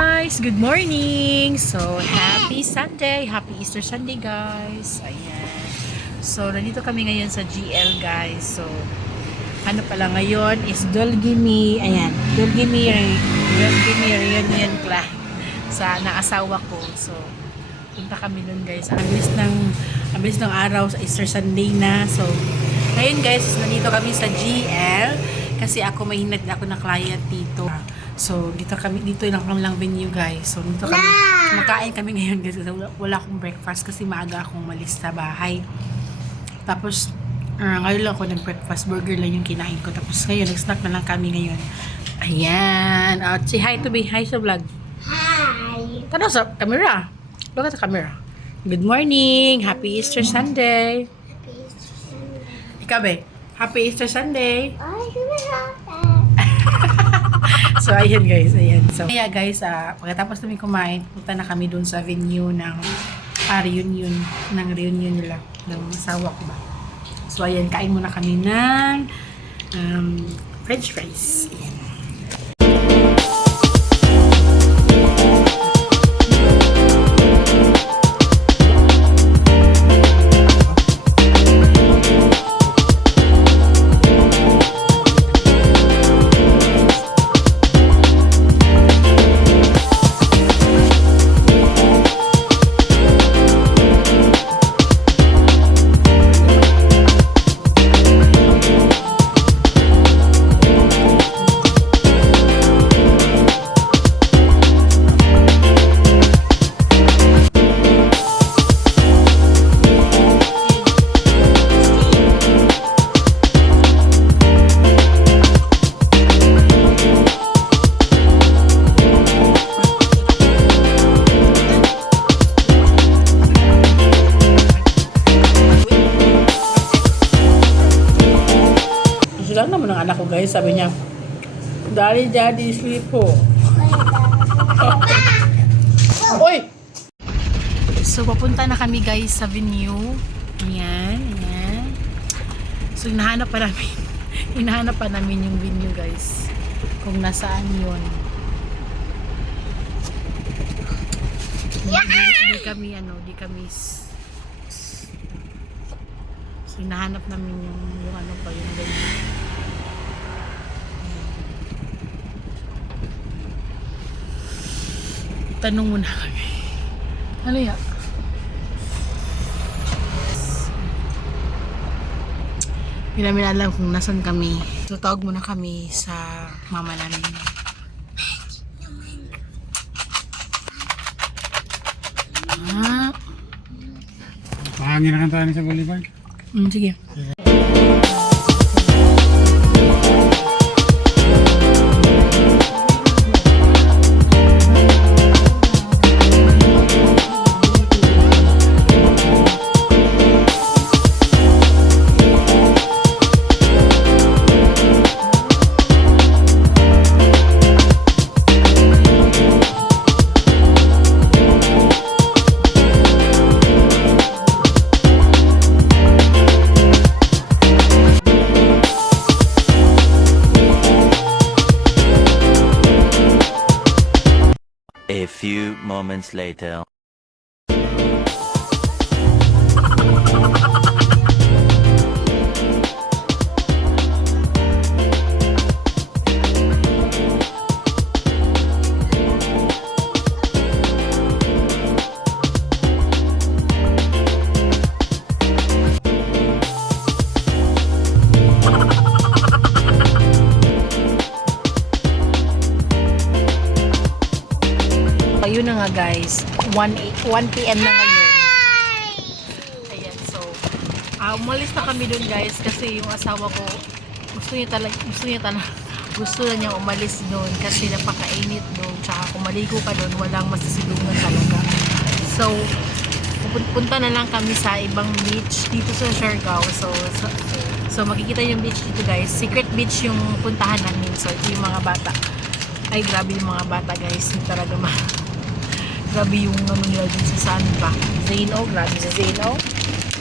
guys! Good morning! So, happy Sunday! Happy Easter Sunday guys! Ayan. So, nandito kami ngayon sa GL guys. So, ano pala ngayon is Dolgimi. Ayan. Dolgimi reunion class sa naasawa ko. So, punta kami nun guys. Ang bilis ng araw sa Easter Sunday na. So, ngayon guys, nandito kami sa GL kasi ako may hinat ako na client dito. So, dito lang venue guys. So, dito kami, makain kami ngayon guys. Wala akong breakfast kasi maaga akong malis sa bahay. Tapos, ngayon lang ako nag-breakfast. Burger lang yung kinain ko. Tapos ngayon, nag-snack na lang kami ngayon. Ayan. Say hi to me. Hi sa vlog. Hi. Tara sa camera. Look at the camera. Good morning. Happy Easter Sunday. Happy Easter Sunday. Ikaw be. Happy Easter Sunday. Oh, So, ayan guys, ayan. So, kaya guys, pagkatapos namin kumain, punta na kami dun sa venue ng reunion nila, ng asawa ko ba. So, ayan, kain muna kami ng french fries. Ayan. Lang naman ng anak ko guys, sabi niya, Daddy, sleep po. Oy! So, papunta na kami guys sa venue. Ayan, ayan. So, hinahanap pa namin yung venue guys. Kung nasaan yun. Di kami so, hinahanap namin yung ano pa yung venue. Tanong muna kami. Ano yan? Hindi namin alam kung nasan kami. Tutawag muna kami sa mama namin. Pahangin na tayo sa Boulevard. Sige. A few moments later. Ayun na nga guys, 1 PM na ngayon. Ayan, so umalis na kami dun guys kasi yung asawa ko gusto na niyang umalis dun kasi napakainit dun, tsaka kung maligo ka dun walang masisilungan talaga. So pupunta na lang kami sa ibang beach dito sa Siargao. So makikita yung beach dito guys, secret beach yung puntahan namin. So ito yung mga bata, ay grabe yung mga bata guys, yung talaga grabe yung ano nila dun sa saan pa. Zeno, grabe sa Zeno.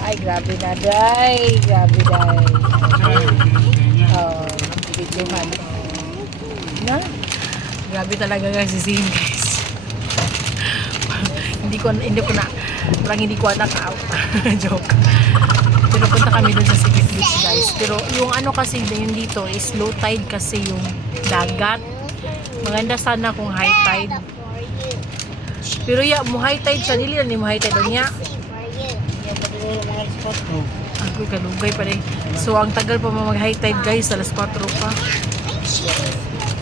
Ay, grabe na, day. Grabe, day. Videohan. Na? Grabe talaga guys si Zane guys. hindi ko na parang hindi ko anak out. Joke. Pero punta kami dun sa Secret Beach guys. Pero yung ano kasi yung dito is low tide kasi yung dagat. Maganda sana kung high tide. Pero ya mo high tide siya dili ni mo high tide niya. Ako kalugay pa rin. So ang tagal pa mag high tide guys, alas 4 pa.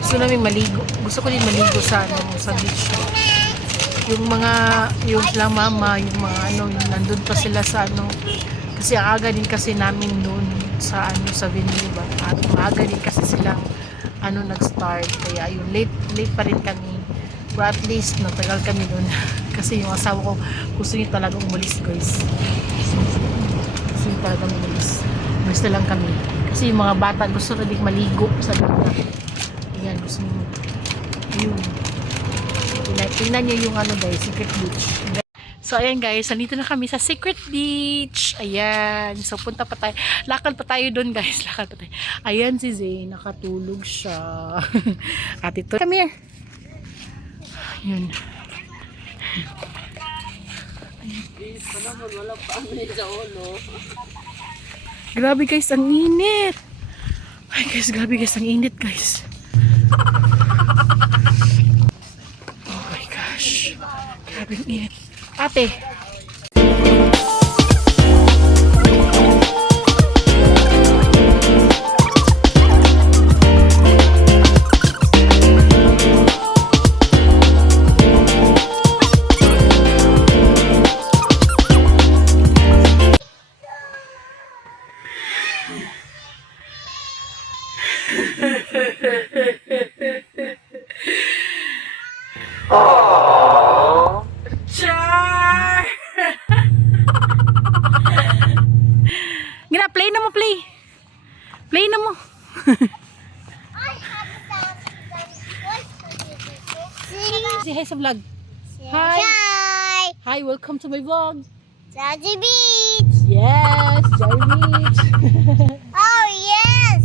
Gusto namin maligo. Gusto ko din maligo sa ano, sa beach. Yung mga yung silang mama, yung mga ano, yung nandun pa sila sa ano. Kasi ang aga din kasi namin doon sa ano sa venue ba. At aga din kasi silang ano nag-start. Kaya yung late pa rin kami. But at least natagal kami doon. Kasi yung asawa ko gusto niya talagang umalis guys. Gusto niya talagang umalis. Umalis na lang kami. Kasi yung mga bata gusto na din maligo sa dagat. Ayan, gusto niyo. Ayun. Tingnan niyo yung ano guys, Secret Beach. So ayan guys, nandito na kami sa Secret Beach. Ayan. So punta pa tayo. Lakad pa tayo doon guys. Lakad pa tayo. Ayan si Zay, nakatulog siya. At ito, come here. Ayan. Grabe guys, ang init. Ay guys, grabe guys, ang init guys. Oh my gosh. Grabe ang init. Ate. Char! Gina, play na mo, play. Play na mo. Say hi sa vlog. Hi. Hi! Hi, welcome to my vlog. Daddy Beach! Yes, Jerry Beach. Oh, yes!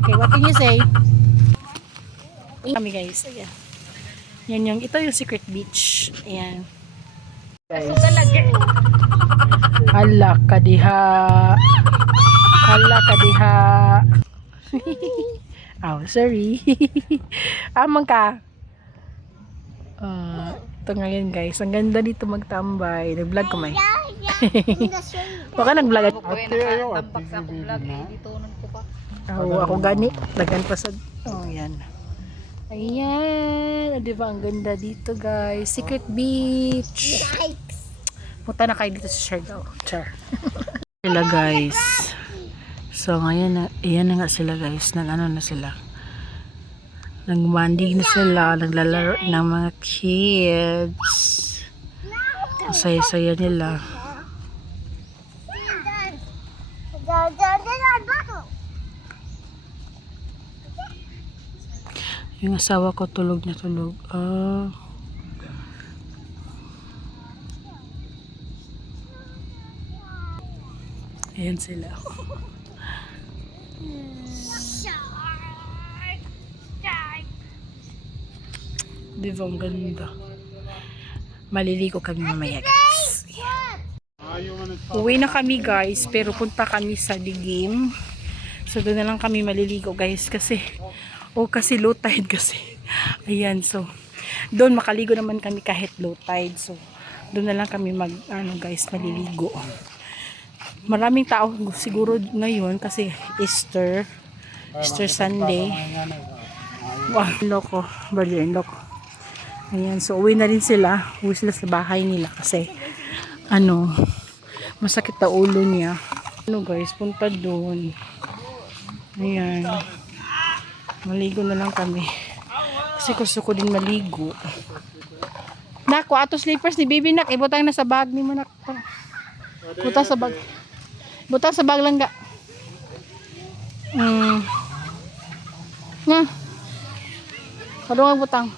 Okay, what can you say? Kami guys, ayan. Yan yung, ito yung Secret Beach. Ayan. Guys. Hala ka diha. Hala ka diha. Oh, sorry. Amang ka. Ito ngayon guys. Ang ganda dito magtambay. Nag-vlog ko may. Baka nag-vlog. Ate, ayaw. Ate, Ako gani. Lagan pa sa... Oh, yan. Ayan. Di ba? Ang ganda dito guys. Secret Beach. Punta na kayo dito sa Siargao. Char. Sila guys. So ngayon, ayan na nga sila guys. Nag-ano na sila. Nagmanding na sila. Naglalaro ng mga kids. Ang saya-saya nila. Yung asawa ko tulog na tulog. Ayan sila. Di ba ang ganda? Maliligo kami mamaya guys. Uwi na kami guys, pero punta kami sa Digim. So doon na lang kami maliligo guys kasi kasi low tide kasi. Ayan, so doon makaligo naman kami kahit low tide. So doon na lang kami guys maliligo. Maraming tao siguro ngayon kasi Easter Sunday. Wow, loko, bali loko. Ayan, so uwi na rin sila. Uwi sila sa bahay nila kasi masakit na ulo niya. Guys, punta doon. Ayan. Maligo na lang kami. Kasi gusto ko din maligo. Nako, ato slippers ni baby nak. Ibutang na sa bag ni mo nak. Butang sa bag. Butang sa bag lang ga. Nga. Kadungag butang.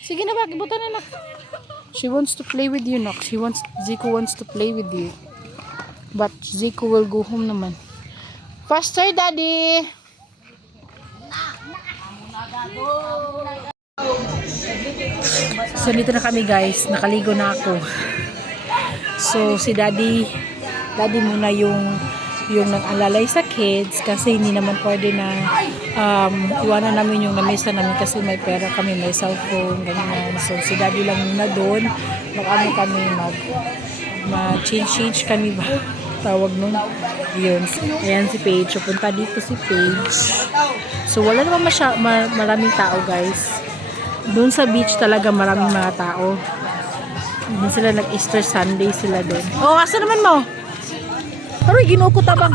Sige na ba, ibutan na nak. She wants to play with you, nak. Zico wants to play with you. But Zico will go home naman. Faster, daddy. So dito na kami guys, nakaligo na ako. So si daddy muna yung nag-alalay sa kids kasi hindi naman pwede na iwanan namin yung lamesa namin kasi may pera kami, may cellphone, ganyan. So si daddy lang muna doon. Mag-ano kami, mag-change kami ba? Tawag nun. Yun. Ayan si Paige. So punta dito si Paige. So wala naman maraming tao guys. Doon sa beach talaga maraming mga tao. Doon sila nag-Easter Sunday sila doon. Oh, asa naman mo? Aroy, ginuko tabang.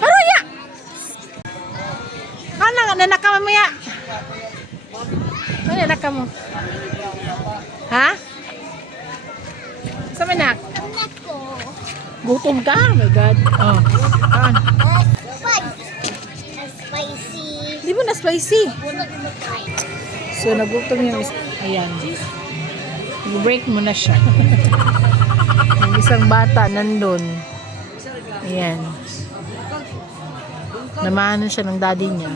Aroy, ya! Ano nga, nanaka mo ya? Ano nanaka mo? Ha? Sa manak? Nako. Gutom ka? Oh my God. Oh. Kaan? Spicy. Di mo na spicy. So, nagutom yung ayan. I-break mo na siya. Yung isang bata nandun. Ayan. Namahanan siya ng daddy niya.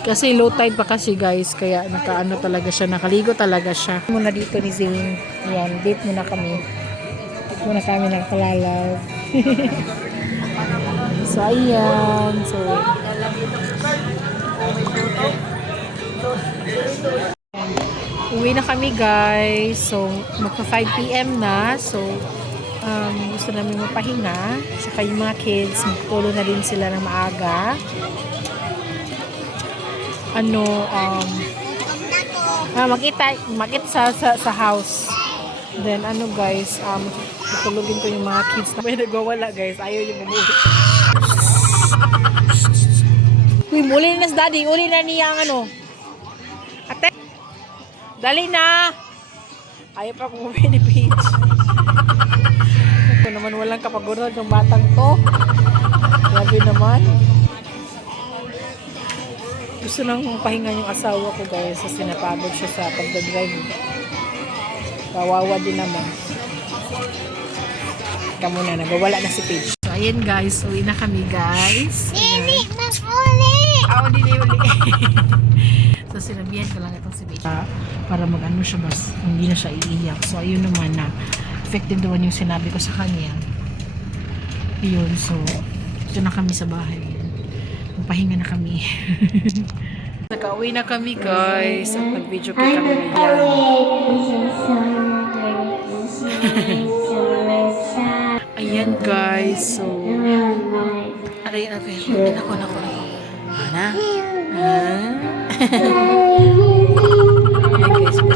Kasi low tide pa kasi guys. Kaya nakaano talaga siya. Nakaligo talaga siya. Muna dito ni Zane. Ayan. Date muna kami. Date muna kami ng palalaw. So, ayan. So, uwi na kami guys. So, magpa 5 PM na. So, gusto namin mapahinga. Saka yung mga kids, magtulog na din sila ng maaga. Makita sa house. Then, guys, tutulugin ko yung mga kids na may nagwawala guys. Ayaw yung umuwi. Uy, uli na si daddy. Uli na niya ang Ate, dali na. Ayaw pa kumuwi ni Paige. Ako naman walang kapagunod ng batang to. Grabe naman. Gusto nang pahinga yung asawa ko guys. Kasi napagod siya sa pagdadrive. Kawawa din naman. Ika muna, nagawala na si Paige. So, ayan guys. Uwi na kami guys. Dili, mag-uli. Ako dili uli. So, sinabihan ko lang itong si Paige. Para mag-ano siya bas. Hindi na siya iiyak. So, ayun naman na. Effective naman yung sinabi ko sa kanya. Yun. So, ito na kami sa bahay. Magpahinga na kami. Nakauwi na kami guys. At nag-video kay kami. Ayan guys. So, aray. Nako. Ana? Ayan guys.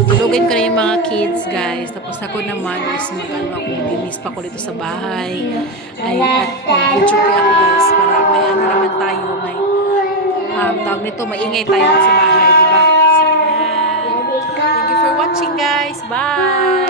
Tulogin ko na yung mga kids guys. Tapos ako naman is mag-miss pa ko dito sa bahay. At mag-video kay ako guys. Para may naman tayo. May tawag nito, maingay tayo sa bahay, diba? So, thank you for watching guys. Bye!